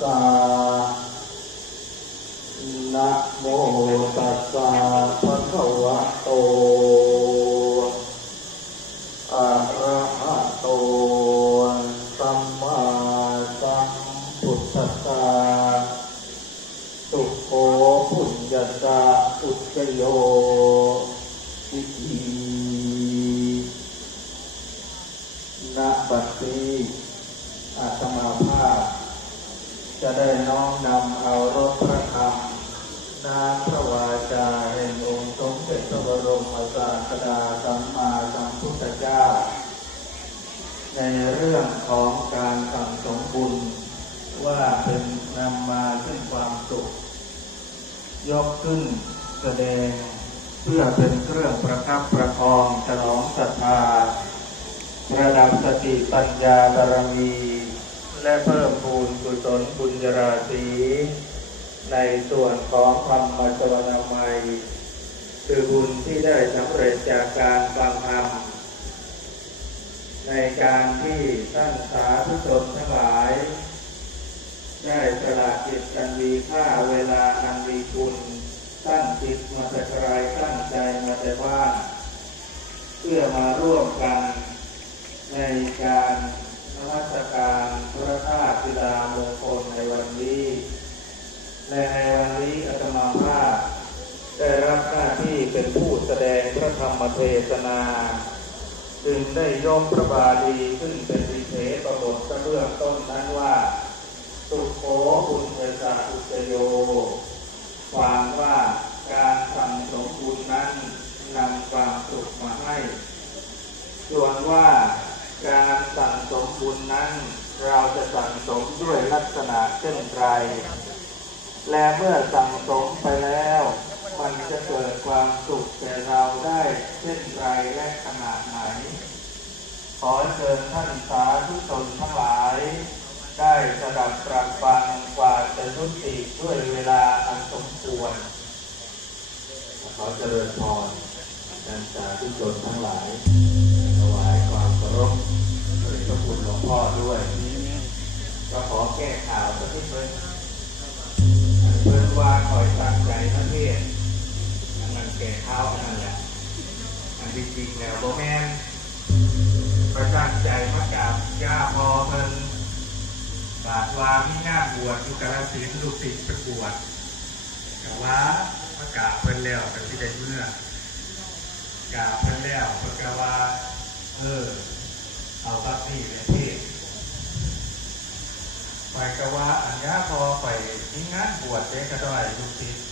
ส ระดับสติปัญญาบารมี และเพิ่มพูนกุศลบุญญาราศีในส่วนของธรรมจวนามัย คือบุญที่ได้สำเร็จจากการฟังธรรมในการที่ท่านสาธุชนทั้งหลาย ได้สละจิตกันมีค่าเวลาอันมีคุณตั้งจิตมาแต่ไกลตั้งใจมาแต่บ้านเพื่อมาร่วมกัน ในการนมัสการพระธาตุศิลามงคลในวันนี้และในวันนี้อาตมาภาพได้รับหน้าที่เป็นผู้แสดงพระธรรมเทศนาจึงได้ยกพระบาลีขึ้นเป็นวิเทประบทกระเบื้องต้นนั้นว่า สุโขบุญเทสาอุจโยความว่าการสั่งสมบุญนั้นนำความสุขมาให้ ส่วนว่า บุญนั้น เราจะสั่งสมด้วยลักษณะเช่นไร และเมื่อสั่งสมไปแล้ว มันจะเกิดความสุขแก่เราได้เช่นไรและขนาดไหน ขอเชิญท่านสาธุชนทั้งหลาย ได้สดับตรับฟังกว่าจะยุติด้วยเวลาอันสมควร ขอเจริญพรท่านสาธุชนทั้งหลายถวายความเคารพ พระคุณหลวงพ่อด้วยก็ขอแก้ข่าวสักนิดเพิ่นอันเพิ่นว่าคอยตั้งใจทั้งเทศอันนั้นแก่ข้าวอันนั้นแหละอันจริงแล้วโบแมนประจันใจมากราบย่าพอเพิ่นบาดวามีงาบวชอยู่กาลสินธุ์ลูกศิษย์ไปวชแต่ว่ามากาบเพิ่นแล้วกันที่ได้เมื่อกราเพิ่นแล้วเพิ่นก็ว่าเออ เอาบักนี่เป็นที่ไปก็ว่าอันยาพอไปมีงานบวชเด็กก็ได้ลูกศิษย์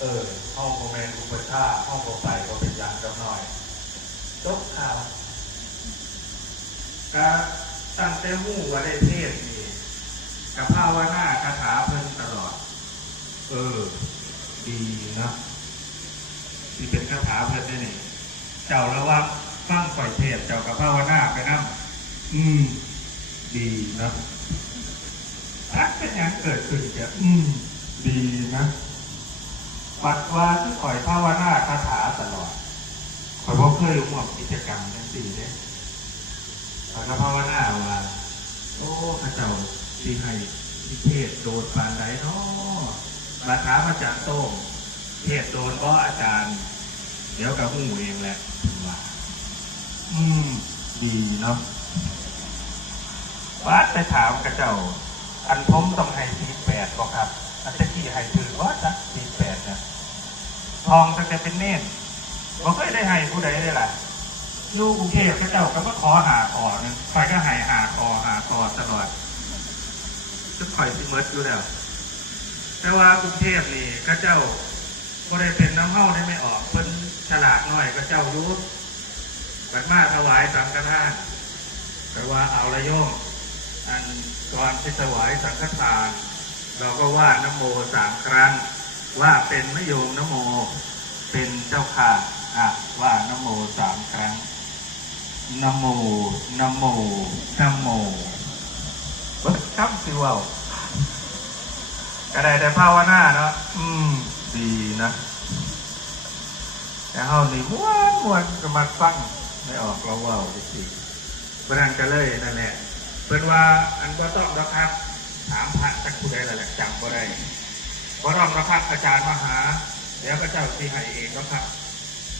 เออห้องโมเมนต์อุปชาห้องโปรไปก็เป็นอย่างจังหน่อยจบข่าวก็ตั้งแต่หู้ว่าได้เทศนี่กับภาวนาคาถาเพิ่นตลอด เออ ดีนะที่เป็นคาถาเพิ่นได้นี่เจ้าระวังฟังก่อยเทศเจ้ากับภาวนาไปนั่ง อืม ดีนะทักเป็นอย่างเกิดขึ้นจะอืม ดีนะปัดว่าที่ข่อยภาวนาคาถาตลอดขอยบอเคยร่วมกิจกรรมทั้งสี่เนี่ยขอยก็ภาวนาว่า โอ้ข้าเจ้าที่ให้ที่เทศโดนปานใดเนาะมาถามอาจารย์โต้งเทศโดนก็อาจารย์ เดี๋ยวกับหูเองแหละว่า อืม ดีเนาะ วัดไปถามกับเจ้า อันผมต้องให้ทีแปดก็ครับอันจะที่ให้ถือว่าจะทีแปดนะทองตั้งแต่เป็นเน่นบ่เคยได้ให้ผู้ใดได้ล่ะลูกกรุงเทพก็เจ้าก็มาขอหาคอนึงคอยก็ให้หาคอหาคอตลอดจะคอยสิเมิดอยู่แล้ว แต่ว่ากรุงเทพนี่ก็เจ้าก็ได้เป็นน้ำเฮ้าได้ไม่ออกเพิ่นฉลาดหน่อยก็เจ้ารู้บัดมาถวายสังฆทานแต่ว่าเอาละโยม อันก่อนที่ถวายสังฆทาน เราก็ว่านโมสามครั้ง ว่าเป็นมโยมนโมเป็นเจ้าค่ะอะว่านโมสามครั้งนโมนโมนโมเบิ้คำสิว่าก็ได้แต่ภาวนาเนาะอืม ดีนะแต่เฮานี่ม้วนม้วนก็มาฟังไม่ออกเราว่าจริงๆเพราะนั้นก็เลยนั่นแหละ เพิ่นว่าอันก็ต้องนะครับถามพระสักผู้ใดละแหละจำก็ได้เพราะรองระพักตร์อาจารย์มหา แล้วพระเจ้าที่ให้เองก็ครับ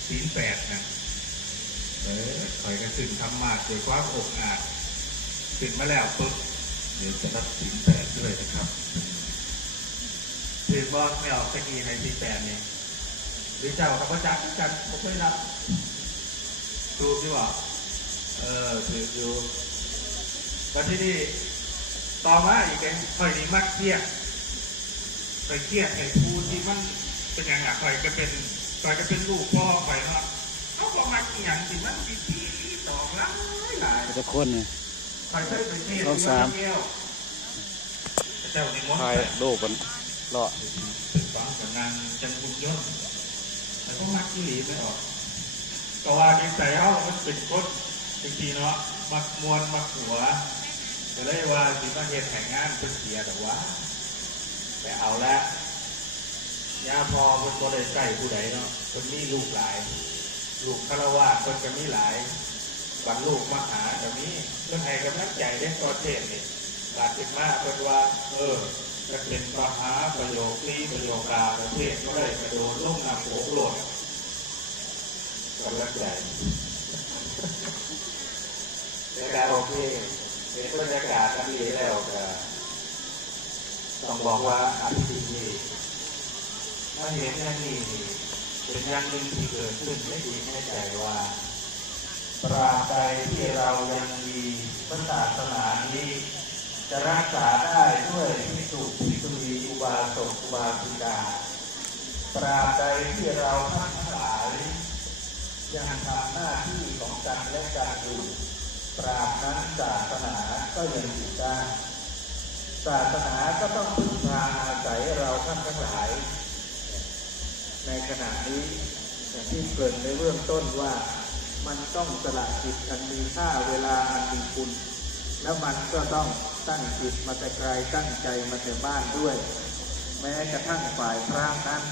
ศีลแปดนะเออคอยกันขึ้นทำมากโดยความอกอาจขึ้นมาแล้วปุ๊บเดี๋ยวจะรับศีลแปดด้วยนะครับถือว่าไม่ออกสักทีในศีลแปดเนี่ยหรือเจ้ากับพระจักรกันผมไม่รับถูกดีว่าเออถืออยู่ วันที่นี่ต่อมาอีกเป็นคอยดีมากเครียดคอยเครียดไอ้ผู้ที่มันเป็นอย่างอะคอยก็เป็นคอยก็เป็นลูกพ่อคอยเนาะเขาบอกมาอหย่างที่มันดีที่ตอกหลายหลายทุกคนเนี่ยคอยเคยไปเทศเอาสามเที่ยวเจ้านี่มดถ่ายโลกกันเลาะถึงฟังกับนางจันทร์บุญยนต์แต่ก็มักที่หลีไม่ออกก็ว่าดีใจเขามันเป็นคนจริงๆเนาะมักมวนมักหัว จะเลยว่าสิมาเหตุแห่งงานเป็นเสียแต่ว่าแต่เอาละยาพอเป็นตัวเลยใกล้ผู้ใดเนาะคนมีลูกหลาย ลูกคารวะคนจะมีหลายบัรลูกมาหาจะมีเพื่อให้กำลังใจได้ตัวเทศนี่บาดเจ็บมากเป็นว่า เออจะเป็นมหาประโยคนี้ประโยคกาประเทศก็เลยกระโดดลงน้ำโขงโลดกำลังใจบรรยากาศโอเค เป็นบรรยากาศทั้งดีแล้วก็ต้องบอกว่าอาทิตย์นี้มาเห็นอย่างนี้เป็นอย่างหนึ่งที่เกิดขึ้นไม่ดีไม่ใจว่าตราบใดที่เรายังมีพระศาสนานี้ จะรักษาได้ด้วยพิสุพิสุณีอุบาสกอุบาสิกาตราบใดที่เราทั้งหลายยังทำหน้าที่ของกันและกันอยู่ ตราบนั้นศาสนาก็ยังอยู่ได้ศาสนาก็ต้องพึ่งพาอาศัยเราท่านทั้งหลาย ในขณะนี้อย่างที่เกริ่นในเบื้องต้นว่ามันต้องสละจิตอันมีค่าเวลาอันมีคุณ แล้วมันก็ต้องตั้งจิตมาแต่ไกลตั้งใจมาแต่บ้านด้วย แม้กระทั่งฝ่ายพระนั้น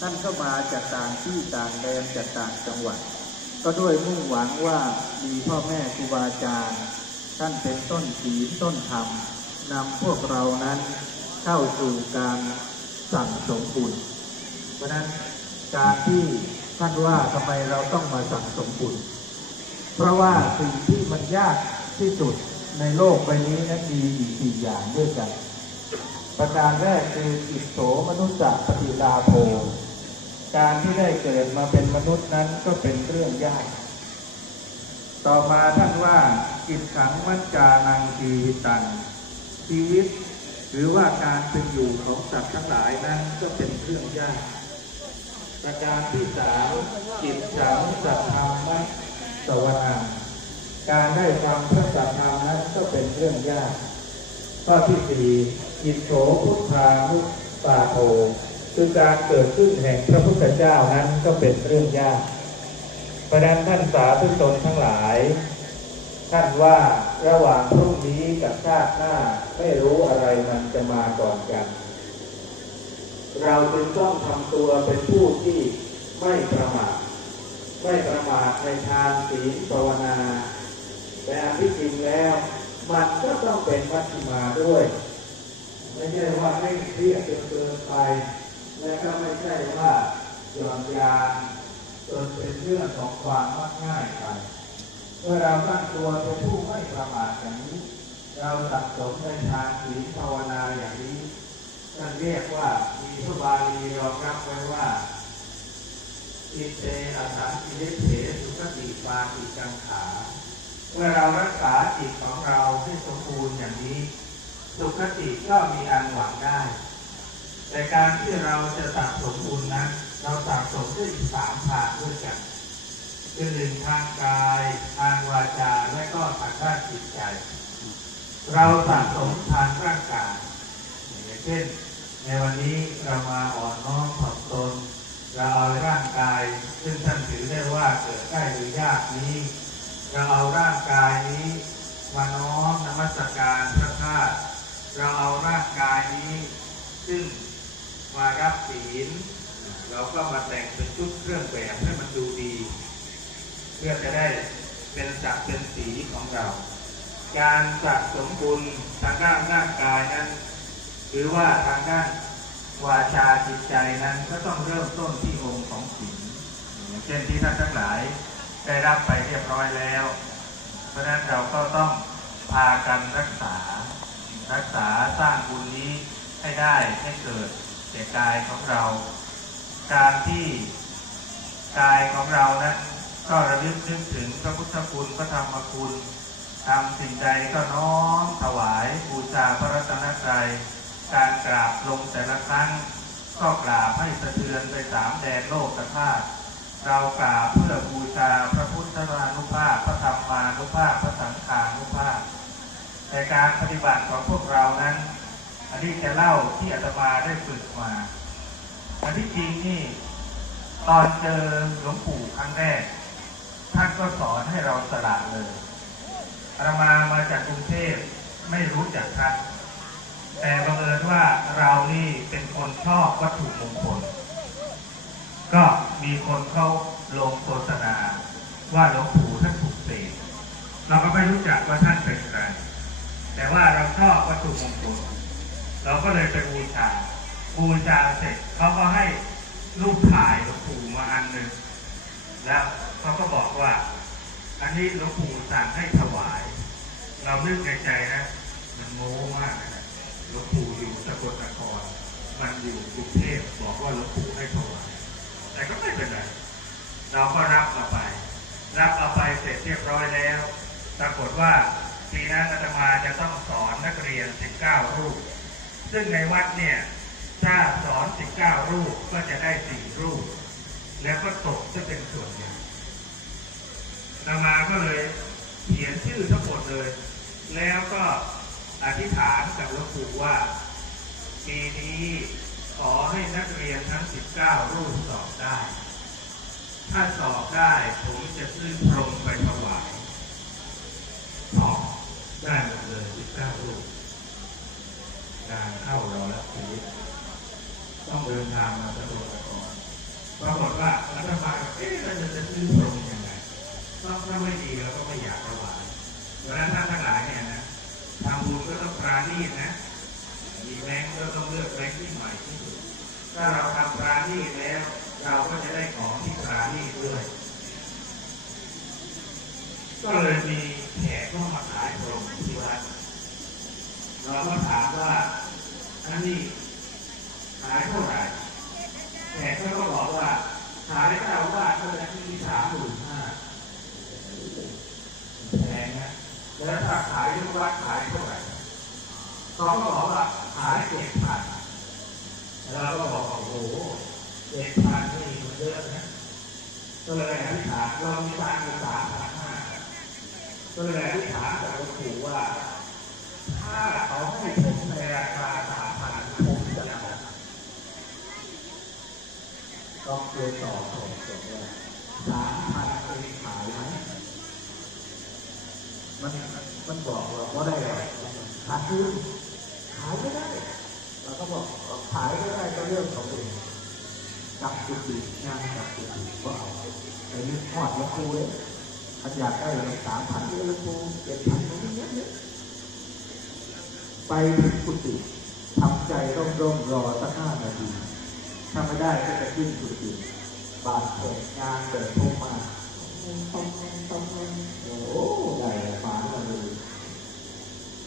ท่านก็มาจากต่างที่ต่างแดนจากต่างจังหวัด ก็ด้วยมุ่งหวังว่ามีพ่อแม่ครูบาอาจารย์ท่านเป็นต้นศีลต้นธรรมนำพวกเรานั้นเข้าสู่การสั่งสมบุญเพราะนั้นการที่ท่านว่าทำไมเราต้องมาสั่งสมบุญเพราะว่าสิ่งที่มันยากที่สุดในโลกใบนี้นั้นมีอยู่สี่อย่างด้วยกัน ประการแรกคืออิโสมนุษย์ปฏิลาโภ การที่ได้เกิดมาเป็นมนุษย์นั้นก็เป็นเรื่องยาก ต่อมาท่านว่ากิจขังมัจจานังชีวิตังชีวิต หรือว่าการเป็นอยู่ของสัตว์ทั้งหลายนั้นก็เป็นเรื่องยากประการที่สามจิตสังสัทธรรมะสวนาการได้ฟังพระสัทธรรมนั้นก็เป็นเรื่องยาก ข้อที่สี่อิโสพุทธานุปาโท คือการเกิดขึ้นแห่งพระพุทธเจ้านั้นก็เป็นเรื่องยากประดันท่านสาธุชนทั้งหลาย ท่านว่าระหว่างพรุ่งนี้กับชาติหน้าไม่รู้อะไรมันจะมาก่อนกัน เราจึงต้องทำตัวเป็นผู้ที่ไม่ประมาทไม่ประมาทในทานศีลภาวนา แต่อันที่จริงแล้วมันก็ต้องเป็นมัชฌิมาด้วย ไม่ใช่ว่าไม่เครียดจนเกินไป และก็ไม่ใช่ว่าหย่อนยานจนเป็นเรื่องของความมักง่ายไปเมื่อเราตั้งตัวเป็นผู้ไม่ประมาทอย่างนี้ เราสังสมในทานศีลภาวนาอย่างนี้ท่านเรียกว่ามีพระบาลีรองรับไว้ว่าอิเตอสังกิเลเถสุขติปาติกังขา เมื่อเรารักษาจิตของเราให้สมบูรณ์อย่างนี้ สุขติก็มีอันหวังได้ แต่การที่เราจะสะสมบุญนั้นเราสะสมด้วยสามทางด้วยกันคือหนึ่งทางกายทางวาจาและก็ทางด้านจิตใจ เราสะสมทางร่างกายอย่างเช่น ในวันนี้เรามาอ่อนน้อมถ่อมตน เราเอาร่างกาย ซึ่งท่านถือได้ว่าเกิดได้หรือยากนี้ เราเอาร่างกายนี้ มาน้อมนมัสการพระธาตุเราเอาร่างกายนี้ ซึ่ง มารับศีลเราก็มาแต่งเป็นชุดเครื่องแบบให้มันดูดี เพื่อจะได้เป็นจักเป็นสีของเรา การสะสมบุญทางด้านร่างกายนั้น หรือว่าทางด้านวาจาจิตใจนั้นก็ต้องเริ่มต้นที่องค์ของศีลอย่างเช่นที่ท่านทั้งหลายได้รับไปเรียบร้อยแล้ว เพราะฉะนั้นเราก็ต้องพากันรักษา รักษาสร้างบุญนี้ให้ได้ให้เกิด แก่กายของเราการที่กายของเรานั้นก็ระลึกนึกถึงพระพุทธคุณพระธรรมคุณทำสิ่งใดก็น้อมถวายบูชาพระรัตนตรัยการกราบลงแต่ละครั้ง ก็กราบให้สะเทือนไปสามแดนโลกธาตุเรากราบเพื่อบูชาพระพุทธานุภาพพระธรรมานุภาพพระสังฆานุภาพแต่การปฏิบัติของพวกเรานั้น อันนี้จะเล่าที่อาตมาได้ฝึกมา อันที่จริงนี่ ตอนเจอหลวงปู่ครั้งแรก ท่านก็สอนให้เราสละเลยอาตมามาจากกรุงเทพไม่รู้จักท่านแต่บังเอิญว่าเรานี่เป็นคนชอบวัตถุมงคล ก็มีคนเขาลงโฆษณาว่าหลวงปู่ท่านถูกเสกเราก็ไม่รู้จักว่าท่านเป็นใครแต่ว่าเราชอบวัตถุมงคล เราก็เลยไปบูชาบูชาเสร็จเขาก็ให้รูปถ่ายหลวงปู่มาอันหนึ่งแล้วเขาก็บอกว่า อันนี้หลวงปู่สั่งให้ถวาย เรานึกในใจนะมันโม้มากนะหลวงปู่อยู่สกลนครมันอยู่กรุงเทพบอกว่าหลวงปู่ให้ถวายแต่ก็ไม่เป็นไรเราก็รับเอาไป รับเอาไปเสร็จเรียบร้อยแล้ว ปรากฏว่าปีนั้นอาตมาจะต้องสอนนักเรียน 19 รูป ซึ่งในวัดเนี่ย ถ้าสอน19รูปก็จะได้4รูป แล้วก็ตกจะเป็นส่วนใหญ่อามาก็เลยเขียนชื่อทั้งหมดเลย แล้วก็อธิษฐานกับหลวงปู่ว่า ปีนี้ขอให้นักเรียนทั้ง 19 รูปสอบได้ ถ้าสอบได้ผมจะซื้อพรหมไปถวายสอบได้หมดเลย 19 รูป งานเข้าเราแล้วทีนี้ต้องเดินทางมาสะดวกก่อนปรากฏว่ารัฐบาลเอ๊ะเราจะซื้อพรมยังไงต้องถ้าไม่ดีเราก็ไม่อยากถวายเพราะฉะนั้นท่านทั้งหลายเนี่ยนะทำบุญก็ต้องปราณีตนะมีแบงก์ก็ต้องเลือกแบงก์ที่ใหม่ที่สุดถ้าเราทำปราณีตแล้ว เราก็จะได้ของที่ปราณีตด้วยก็เลยมีแขกเข้ามาขายพรหมที่วัด เราก็ถามว่าอันนี้ขายเท่าไหร่แขกเขาก็บอกว่าขายเจ้าว่าเท่านั้นที่สามหมื่นห้าแพงนะแล้วถ้าขายที่วัดขายเท่าไหร่เขาก็บอกว่าขายเจ็ดพันเราก็บอกโอ้โหเจ็ดพันนี่มันเยอะนะก็เลยอธิษฐานเรามีตังค์อยู่สามพันห้าก็เลยอธิษฐานกับหลวงปู่ว่า ถ้าเขาให้ผมในราคาสามพันผมจะเอาก็เรียนต่อผมจบว่าสามพันเองขายไหมมันมันบอกว่าว่าได้เลยขาดทุนขายไม่ได้ เราก็บอกขายไม่ได้ก็เรื่องของเองจับจุดดีงานจับจุดดีก็เอาไอ้นี่ทอดแล้วครูเลยถ้าอยากได้เลยสามพันเลยครูเจ็ดพันตรงนี้เยอะ ไปถึงกุฏิทำใจร่มร่มรอสักห้านาที ถ้าไม่ได้ก็จะขึ้นกุฏิบาดเจ็บงานเกิดทุกมาต้องต้องโอ้ใหญ่ฝาเลย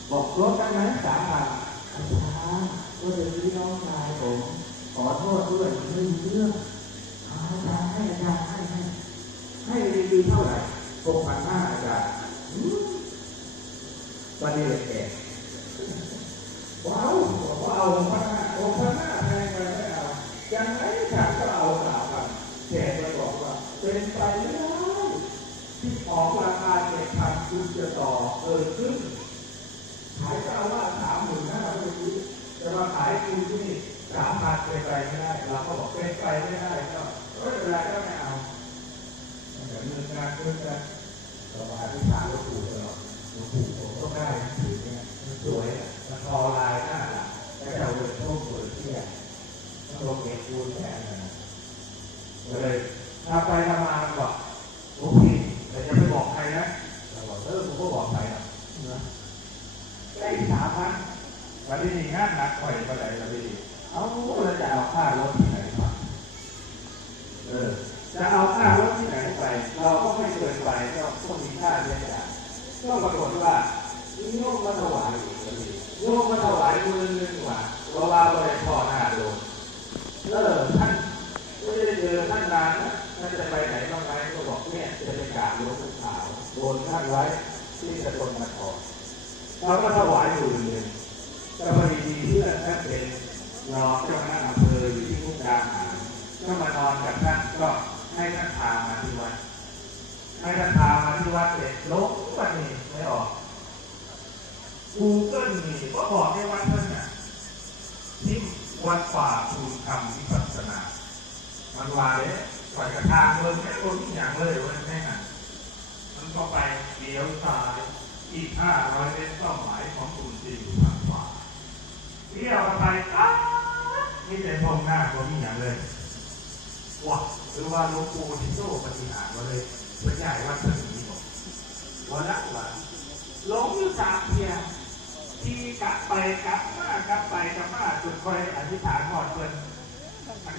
บอกลดได้ไหมสามพันอาจารย์ก็เดี๋ยวนี้น้องชายผมขอโทษด้วยไม่มีเรื่องอาจารย์ให้อาจารย์ให้ให้ให้ดีเท่าไหร่หกพันห้าอาจารย์อืมวันนี้ เลยถ้าไปทำงาบอกโอเคแต่จะไม่บอกใครนะเราบอกเออผมก็บอกใครนะได้สามพันวันนี้มีงานหนักข่อยก็ได้วันนี้เอาแล้วจะเอาค่ารถที่ไหนมาเออจะเอาค่ารถที่ไหนไป เราก็ไม่เกินไปก็ต้องมีค่าใช้จ่ายก็ปรากฏว่าโยมมาถวายโยมมาถวายมือนึงว่าเราว่าเราได้พอหน้าโดนเออท่าน อท่านนานนะท่านจะไปไหนบ้างไหมก็บอกเนี่ยจะไปกราบหลวงปู่ขาวโดนท่านไว้ที่สกลนครเราก็ถวายมือนึงก็พอดีที่ท่านเป็นรองเจ้าคณะอำเภออยู่ที่มุกดาหารก็มานอนกับท่านก็ให้ท่านพามาที่วัดให้ท่านพามาที่วัดเสร็จลงวันนี้ไม่ออกกูกิลนี่ก็บอกในวัดท่านน่ะที่วัดป่าภูนคำวิปัสสนา มันวาเลยปล่อยกระทางเลยแค่ต้นอย่างเลยวันนี้น่ะมันก็ไปเลี้ยวซ้ายอีกห้าร้อยเมตรเป้าหมายของตูนที่อยู่ทางขวาเลี้ยวไปอ้านี่แต่พงหน้าก็มีอย่างเลยว้าหรือว่าลวงปู่ที่โซ่ปฏิหารมาเลยพระใหญ่วัดพระศรีบอกวันละวันหลงอยู่สามเพียที่กลับไปกลับมากลับไปกลับมาจนคอยอธิษฐานก่อนเพิ่น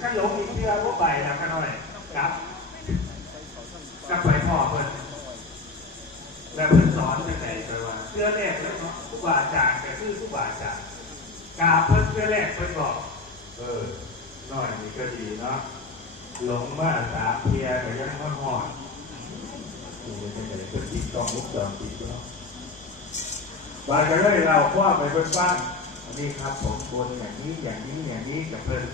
มันหลงอีกเทื่อว่าไปแล้วก็หน่อยกลับกับไปพ่อเพิ่อนแล้วเพิ่นสอนจังไงไปว่าเชื่อแรกแล้วเนาะผู้บาอาจารย์ก็คือผู้บาอาจารย์กาเพิ่นเชื่อแรกเพิ่นบอกเออน้อยนี่ก็ดีเนาะหลงมาสาเพียแต่ยังไม่หอดนี่เป็นอะไรเป็นที่ต้องลุกจองติดเนาะบางก็เลยเราคว้าไปเพิ่นบ้างอัน นี้ครับผมควรอย่างนี้อย่างนี้อย่างนี้กับเพิ่น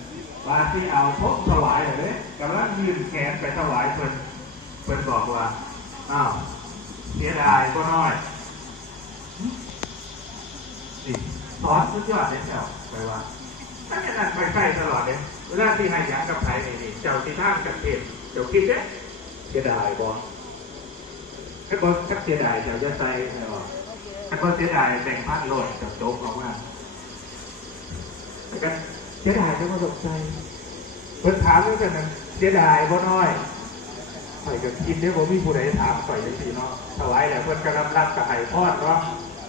บาที่เอาพกถวายเลยกำลังยืนแขนไปถวายเพิ่นเพิ่นบอกว่าอ้าวเสียดายก็น้อยสิสอนสุดยอดเลยเจ้าไปว่าถ้าจะนั่งไปใกล้ตลอดเลยเวลาที่ให้ยังกับไผ่นี่เจ้าที่ท่ามกับเทพเจ้าคิดเด้เสียดายบ่ถ้าบ่ถ้าเสียดายเจ้าจะใส่เนาะถ้าบ่เสียดายแบ่งพันโลดเจ้าโจ๊กออกมา แล้วก็เสียดายจะมาสนใจเพิ่นถามด้วยกันนั้นเสียดายบ่น้อยข่อยก็คิดเด้บ่มีผู้ใดถามข่อยจังซี่เนาะถวายแล้วเพิ่นก็รับรับกับให้พรเนาะ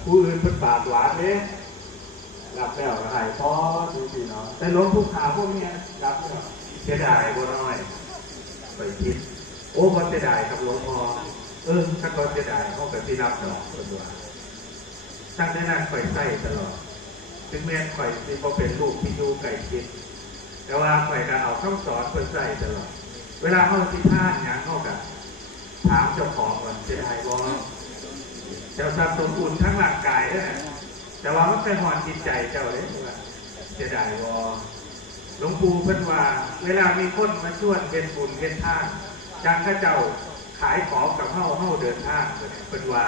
ผู้อื่นเพิ่นปากหวานเด้รับแล้วก็หายพอดูสิเนาะแต่หลวงผู้ขาวพวกเนี้ยรับแล้วเสียดายบ่น้อยไปคิดโอ้มันเสียดายครับหลวงพ่อเออถ้าก็เสียดายเขาแบบที่รับดอกคนว่าตั้งแต่นั้นข่อยใส่ตลอด ถึงแม้ข่อยที่เขาเป็นลูกที่อยู่ไก่คิดแต่ว่าข่อยก็เอาข้าสอนเพิ่นใส่ตลอด เวลาเข้าสิท่านอย่างเข้ากับถามเจ้าของก่อนเสียดายบ่เจ้าทรัพย์สมบูรณ์ทั้งร่างกายด้วยนะแต่ว่ามันเป็นหอนจิตใจเจ้าเลยว่าเสียดายวอหลวงปู่เพิ่นว่า เวลามีคนมาชวนเป็นบุญเป็นท่านจากข้าเจ้าขายของกับเฮาเฮาเดินทางเพิ่นว่า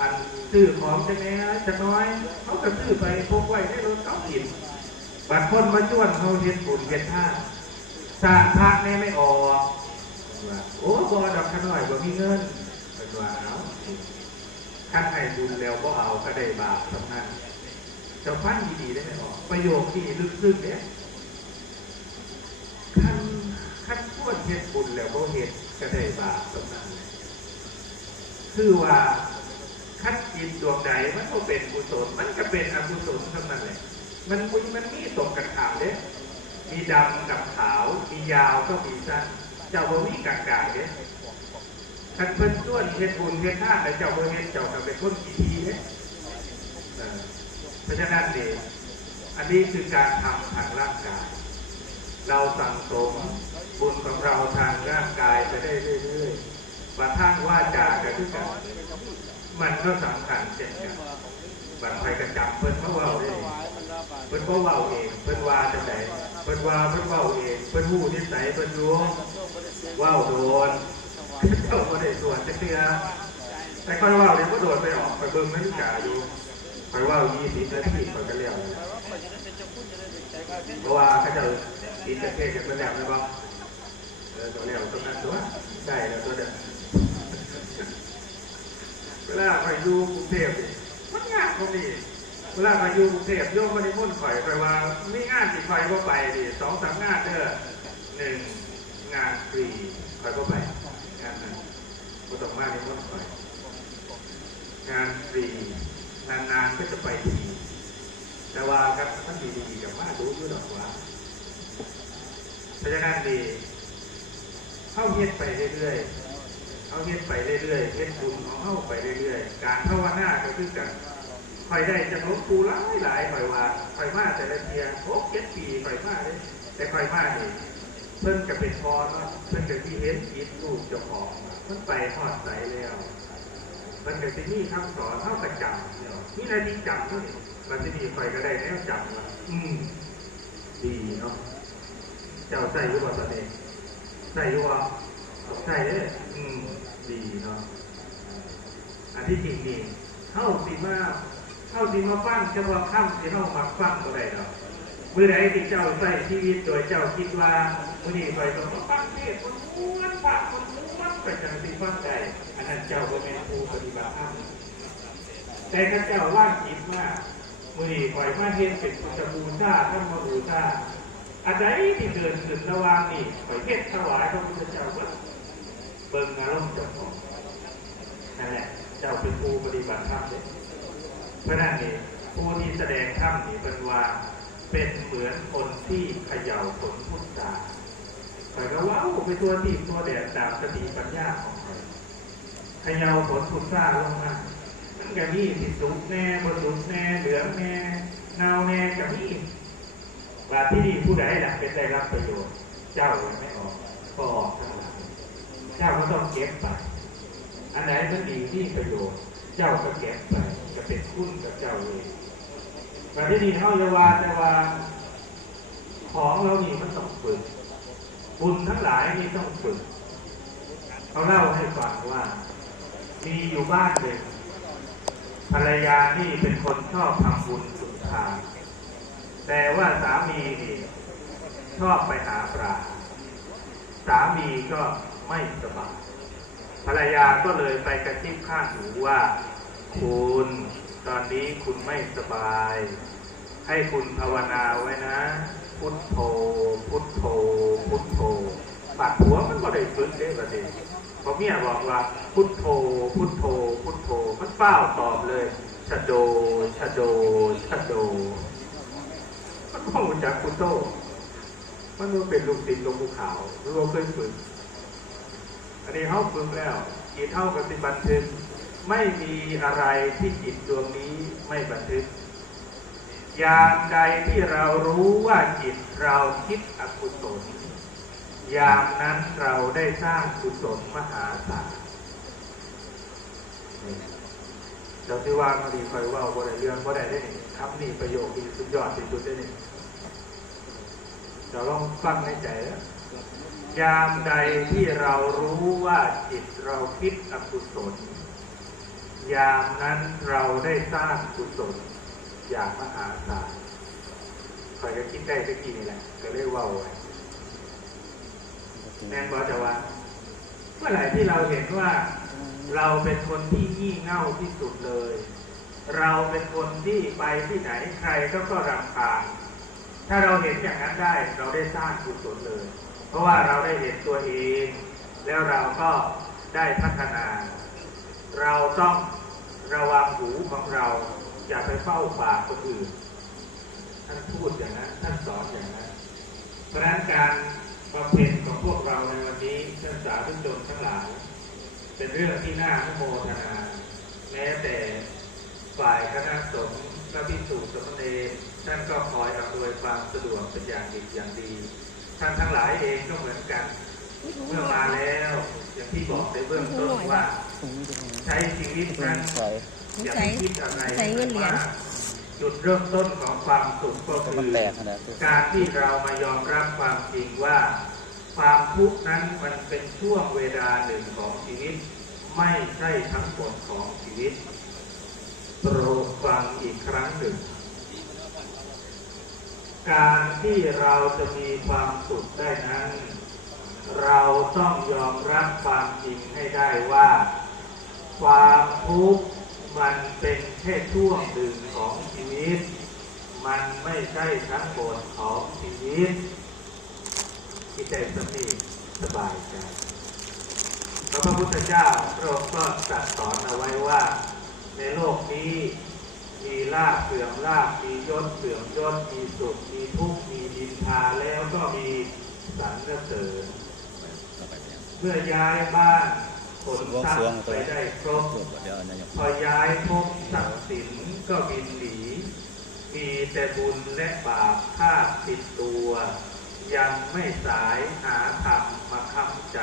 อันซื้อของจะแม่จะน้อย เขาก็ซื้อไปพกไว้ในรถเขากินบางคนมาชวนเขาเฮ็ดบุญเป็นทาสร้างพระแน่ไม่ออกโอ้บ่ดอกขน้อยบ่มีเงินเพิ่นว่าเอาท่านให้บุญแล้วก็เอาก็ได้บาปสำนันจะฟังดีๆได้ไหมออก ประโยคที่ลึกซึ้งเนี่ยขั้นขั้นพวดเฮ็ดบุญแล้วก็เฮ็ดก็ได้บาปสำนันคือว่า จิตดวงใดมันก็เป็นกุศลมันก็เป็นอกุศลทั้งนั้นเลยมันมันมันมีตกกันขาวเนี่ยมีดำกับขาว มียาวก็มีสั้นเจ้าว่ามีกางๆเนี่ยคันเพิ่นส่วนเฮ็ดบุญเฮ็ดทานแต่เจ้าบ่เฮ็ดเจ้าก็เป็นคนขี้ทีเด้เออเพราะฉะนั้นเดอันนี้คือการทำทางร่างกาย เราสั่งสมบุญของเราทางร่างกายไปได้เรื่อยๆว่าทางว่าจาก็คือกัน มันก็สำคัญเช่นกันบันไฟกระจับเพิ่นเขาเว้าได้เพิ่นก็เว้าเองเพิ่นว่าจังไดเพิ่นว่าเพิ่นเว้าเองเพิ่นฮู้นิสัยเพิ่นรู้ว้าโดนเจ้าก็ได้ส่วนจะเตือแต่ค่อยว่าเนี่ยก็โดดไปออกไปเบิ่งนาฬิกาอยู่ไปว่ายี่สิบนาทีไปกันแล้วเพราะว่าเขาจะติดจะเทศกันไปแล้วใช่ปะเออตัวแล้วตรงนั้นตัวได้แล้วตัวเดียว เวลาไปอยู่กรุงเทพนี่มันยากตรงนี้เวลาไปอยู่กรุงเทพโยมมาในมุ่นข่อยไปว่าม่งานที่ข่อยก็ไปดิสองสามงานเด้อหนึ่งงานฟรีข่อยก็ไปงานนั้นก็ต้องมาในต้นไปงานฟรีนานๆก็จะไปทีแต่ว่าครับท่านดีๆกับมาดูอยู่ดอกว่าเพราะฉะนั้นดีเข้าเฮ็ดไปเรื่อยๆ เขาเฮ็ดไปเรื่อยๆเฮ็ดบุญของเข้าไปเรื่อยๆ การภาวนาก็คือกันคอยได้จะลบปูหลายหลายคอยว่าคอยมาแต่ละเทียหกเจ็ดปีคอยมาเลยแต่คอยมาเนี่เพิ่นกับเป็นพอเนาะเพิ่นกับที่เห็นจิตรูปเจ้าของเพิ่นไปหอดใสแล้วมันก็จะมีคำสอนเท่ากับจำเนี่ยนี่อะไรที่จำเนี้มันจะมีใครก็ได้แนวจำว่าอืมดีเนาะเจ้าใส่ยุบตอนนี้ใส่ยุบใส่เด้ออืม ดีเนาะอันที่จริงนี่เข้าสีมาเข้าสีมาฟังเฉพาะค่ำที่เข้ามาฟังก็ได้เนาะเมื่อใดที่เจ้าใส่ชีวิตโดยเจ้าคิดว่ามื่อนี้ไปต้องมาฟังเทศคนม้วนฟังคนม้วนไปจังสิฟังใจอันนั้นเจ้าก็เป็นผู้ปฏิบัติธรรมแต่ถ้าเจ้าว่างจิตว่ามื่อนี้ปล่อยมาเห็นเป็นพุทธบูชาธรรมบูชาอันใดที่เดินขึ้นระหว่างนี่ปล่อยเทศถวายพระพุทธเจ้าว่า เบิ่งอารมณ์จ้าของนั่นแหละเจ้าเป็นผู้ปฏิบัติธรรมเนี่ยเพราะนั้นนี่ผู้ที่แสดงธรรมนี่เป็นว่าเป็นเหมือนคนที่เขย่าผลพุทธาแต่ก็ว้าวไปตัวที่ตัวแดดตามสติปัญญาของเขาเขย่าผลพุทธาลงมามันก็มีสิสุกแน่บนสุกแน่เหลืองแน่เนาแน่ก็มีว่าที่นี่ผู้ใดหลักเป็นได้รับประโยชน์ เจ้าไม่ออกก็ออกทั้งหลัง เจ้าก็ต้องเก็บไป อันไหนมันดีที่ประโยชน์ เจ้าก็เก็บไปจะเป็นคุณกับเจ้าเลยแต่ที่นี่เท่าเยาวาแต่ว่า ของเรานี่มันต้องฝึกบุญทั้งหลายนี่ต้องฝึกเขาเล่าให้ฟังว่า มีอยู่บ้านหนึ่งภรรยานี่เป็นคนชอบทำบุญสุนทานแต่ว่าสามีนี่ชอบไปหาปลาสามีก็ ไม่สบายภรรยาก็เลยไปกระซิบข้างหูว่า คุณตอนนี้คุณไม่สบาย ให้คุณภาวนาไว้นะ พุทโธ พุทโธ พุทโธปากหัวมันก็ได้ฝึกได้ประเด็นพอเมียบอกว่า พุทโธ พุทโธ พุทโธมันเป้าตอบเลยชะโดชะโดชะโดมันก็รู้จักพุทโธมันรู้เป็นลูกศิษย์ลวงปู่ขาวรู้ว่าเคยฝึก อันนี้เขาฝึกแล้วจิตเท่ากับสิบันทึกไม่มีอะไรที่จิตดวงนี้ไม่บันทึกยามใดที่เรารู้ว่าจิตเราคิดอกุศลยามนั้นเราได้สร้างกุศลมหาศาลนี่เราที่ว่ามาดีคอยว่าบ่ได้เรื่องบ่ได้ได้นี่คำนี้ประโยคนี้สุดยอดที่สุดได้นี่เราลองฟังในใจแล้ว ยามใดที่เรารู้ว่าจิตเราคิดอกุศล ยามนั้นเราได้สร้างกุศลอย่างมหาศาลคอยจะคิดได้ตะกี้นี่แหละก็เรียกว่าไว้แน่นบอกจะว่า เมื่อไหร่ที่เราเห็นว่า เราเป็นคนที่งี่เง่าที่สุดเลย เราเป็นคนที่ไปที่ไหนใครก็ก็รำคาญถ้าเราเห็นอย่างนั้นได้ เราได้สร้างกุศลเลย เพราะว่าเราได้เห็นตัวเอง แล้วเราก็ได้พัฒนา เราต้องระวังหูของเรา อย่าไปเฝ้าปากคนอื่น ท่านพูดอย่างนั้น ท่านสอนอย่างนั้น เพราะนั้นการบำเพ็ญของพวกเราในวันนี้ท่านสาธุชนทั้งหลาย เป็นเรื่องที่น่าโมทนา แม้แต่ฝ่ายคณะสงฆ์พระภิกษุสมเณรท่านก็คอยอำนวยความสะดวกเป็นอย่างดีอย่างดี ท่านทั้งหลายเองก็เหมือนกัน เมื่อมาแล้วอย่างที่บอกในเบื้องต้นว่า ใช้ชีวิตนั้นใส่อย่าไปคิดอะไรใส่เงินเหรียญว่าจุดเริ่มต้นของความสุขก็แต่คืมันอแตกขนาดนี้การที่เรามายอมรับความจริงว่า ความทุกข์นั้นมันเป็นช่วงเวลาหนึ่งของชีวิต ไม่ใช่ทั้งหมดของชีวิตโปรดฟังอีกครั้งหนึ่ง การที่เราจะมีความสุขได้นั้น เราต้องยอมรับความจริงให้ได้ว่า ความทุกข์มันเป็นแค่ช่วงหนึ่งของชีวิต มันไม่ใช่ทั้งหมดของชีวิตที่ใจสนิทสบายใจพระพุทธเจ้าพระองค์ก็ตรัสสอนเอาไว้ว่า ในโลกนี้ มีลาบเสื่อมลาบมียศเสื่อมยศมีสุขมีทุกข์มีดินทาแล้วก็มีสรรเสริญเมื่อย้ายบ้านขนทรัพย์ไปได้ครบพอย้ายพบทรัพย์สินก็บินหนีมีแต่บุญและบาปคาดติดตัว ยังไม่สายหาธรรมมาค้ำใจ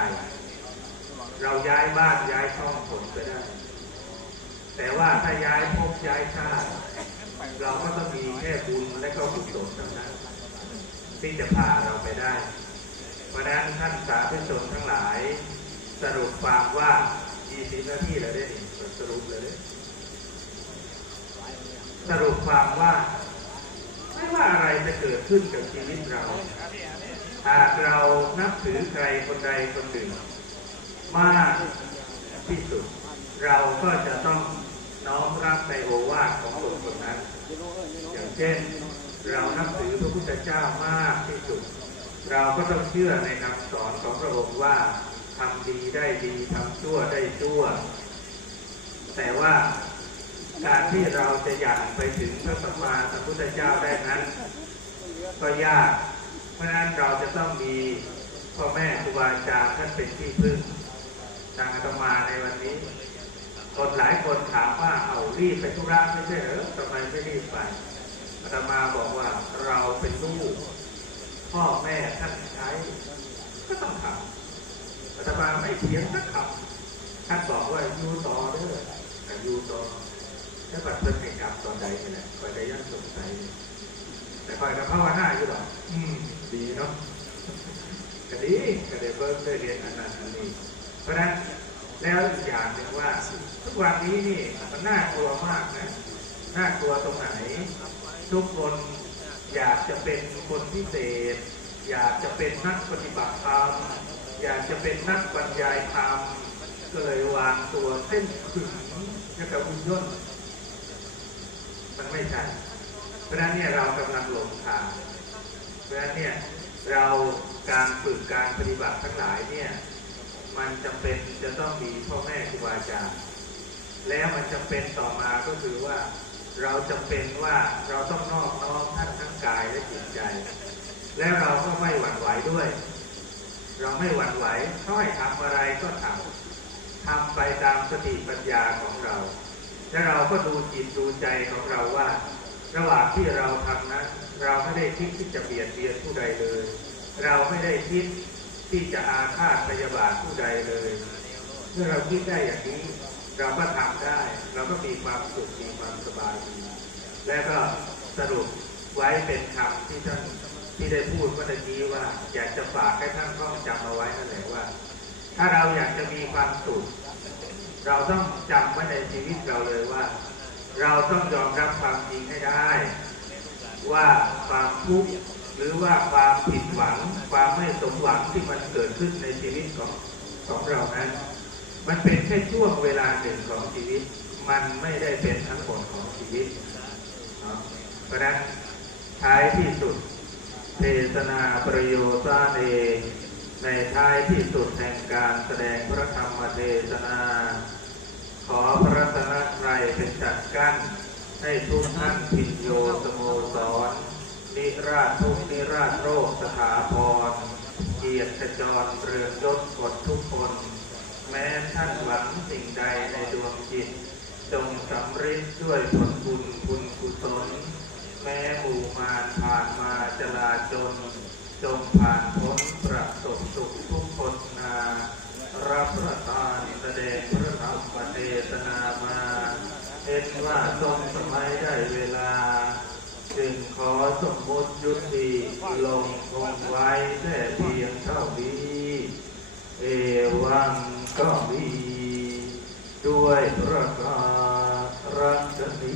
เราย้ายบ้านย้ายช่องผลไปได้ แต่ว่าถ้าย้ายภพย้ายชาติ เราก็ต้องมีแค่บุญและก็กุศลเท่านั้นที่จะพาเราไปได้ เพราะนั้นท่านสาธุชนทั้งหลาย สรุปความว่า20นาทีแล้วได้นี่สรุปเลยสรุปความว่า ไม่ว่าอะไรจะเกิดขึ้นกับชีวิตเรา หากเรานับถือใครคนใดคนหนึ่ง มากที่สุด เราก็จะต้อง น้อมรับในโอวาทของคนคนนั้น อย่างเช่น เรานับถือพระพุทธเจ้ามากที่สุด เราก็ต้องเชื่อในคำสอนของพระองค์ว่าทำดีได้ดีทำชั่วได้ชั่ว แต่ว่าการที่เราจะอยากไปถึงพระสัมมาสัมพุทธเจ้าได้นั้น ก็ยาก เพราะฉะนั้นเราจะต้องมีพ่อแม่ครูบาอาจารย์ท่านเป็นที่พึ่งทางอาตมาในวันนี้ คนหลายคนถามว่าเอารีบไปธุระไม่ใช่เหรอทำไมไม่รีบไปอาตมาบอกว่าเราเป็นลูกพ่อแม่ท่านใช้ ก็ต้องทำอาตมาไม่เถียงสักคำท่านบอกว่าอยู่ต่อเด้อแต่อยู่ต่อถ้าบัดเพิ่นให้กลับตอนใดนี่แหละคอยได้ยันสงสัยแต่คอยกับภาวนาอยู่หรออืมดีเนาะก็ดีก็ได้เบิ่งได้เรียนอันนั้นอันนี้เพราะนั้น แล้วอีกอย่างหนึ่งว่า ทุกวันนี้นี่มันน่ากลัวมากนะน่ากลัวตรงไหน ทุกคนอยากจะเป็นคนพิเศษ อยากจะเป็นนักปฏิบัติธรรมอยากจะเป็นนักบรรยายธรรมก็เลยวางตัวเส้นขึงอย่างกับหุ่นยนมันไม่ใช่เพราะนั้นเนี่ยเรากำลังหลงทางเพราะฉะนั้นเนี่ยเราการฝึกการปฏิบัติทั้งหลายเนี่ย มันจำเป็นจะต้องมีพ่อแม่ครูบาอาจารย์แล้วมันจำเป็นต่อมาก็คือว่า เราจำเป็นว่าเราต้องนอบน้อมท่านทั้งกายและจิตใจ และเราก็ไม่หวั่นไหวด้วย เราไม่หวั่นไหวเขาให้ทำอะไรก็ทำทำไปตามสติปัญญาของเรา และเราก็ดูจิตดูใจของเราว่า ระหว่างที่เราทำนั้น เราไม่ได้คิดที่จะเบียดเบียนผู้ใดเลย เราไม่ได้คิด ที่จะอาฆาตพยาบาทผู้ใดเลย เมื่อเราคิดได้อย่างนี้เราก็ทำได้ เราก็มีความสุขมีความสบายดีและก็สรุปไว้เป็นคำที่ท่านที่ได้พูดเมื่อกี้ว่าอยากจะฝากให้ท่านท่องจำเอาไว้นั่นแหละว่า ถ้าเราอยากจะมีความสุขเราต้องจำไว้ในชีวิตเราเลยว่า เราต้องยอมรับความจริงให้ได้ ว่าความทุกข์ หรือว่าความผิดหวัง ความไม่สมหวังที่มันเกิดขึ้นในชีวิตของของเรานั้น มันเป็นแค่ช่วงเวลาหนึ่งของชีวิต มันไม่ได้เป็นทั้งหมดของชีวิตเพราะฉะนั้นท้ายที่สุดเทศนาประโยชน์เองในท้ายที่สุดแห่งการแสดงพระธรรมเทศนา ขอพระรัตนตรัยเป็นจัดกั้น ให้ทุกท่านพินโยสโมสรนิราชุ ราชโรคสถาพร เกียรติจรเรืองยศกดทุกคน แม้ท่านหวังสิ่งใดในดวงจิต จงสำเร็จด้วยผลบุญบุญกุศล แม้หมู่มารผ่านมาจลาจน จงผ่านพ้นประสบสุขทุกคนนา รับประทานแสดงพระธรรมเทศนามาเห็นว่าทรงสมัยได้เวลา จึงขอสมมติยุติลงคงไว้แต่เพียงเท่านี้เอวังก็มีด้วยพระกาศรัชนี